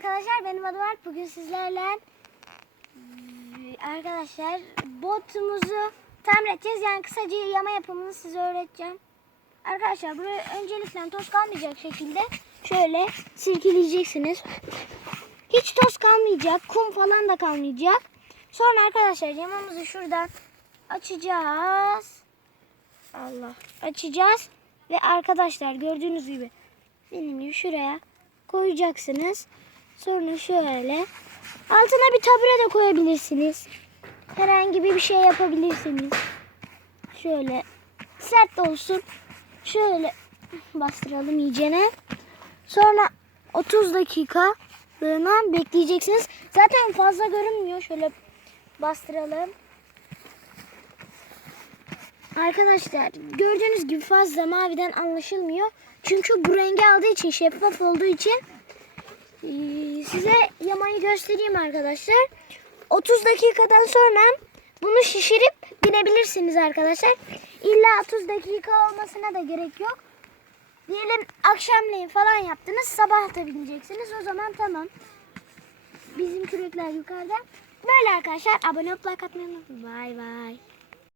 arkadaşlar benim adım Alp. Bugün sizlerle e, arkadaşlar botumuzu tamir edeceğiz. Yani kısaca yama yapımını size öğreteceğim. Arkadaşlar buraya öncelikle toz kalmayacak şekilde şöyle silkeleyeceksiniz. Hiç toz kalmayacak, kum falan da kalmayacak. Sonra arkadaşlar yamamızı şuradan açacağız. Allah açacağız ve arkadaşlar gördüğünüz gibi benim gibi şuraya koyacaksınız. Sonra şöyle altına bir tabure de koyabilirsiniz. Herhangi bir şey yapabilirsiniz. Şöyle sert de olsun. Şöyle bastıralım iyicene. Sonra 30 dakika bekleyeceksiniz. Zaten fazla görünmüyor. Şöyle bastıralım. Arkadaşlar gördüğünüz gibi fazla maviden anlaşılmıyor. Çünkü bu rengi aldığı için şeffaf olduğu için size yamayı göstereyim arkadaşlar. 30 dakikadan sonra bunu şişirip binebilirsiniz arkadaşlar. İlla 30 dakika olmasına da gerek yok. Diyelim akşamleyin falan yaptınız sabah da bineceksiniz o zaman tamam. Bizim kürekler yukarıda. Böyle arkadaşlar abone olup like atmayı unutmayın. Bay bay.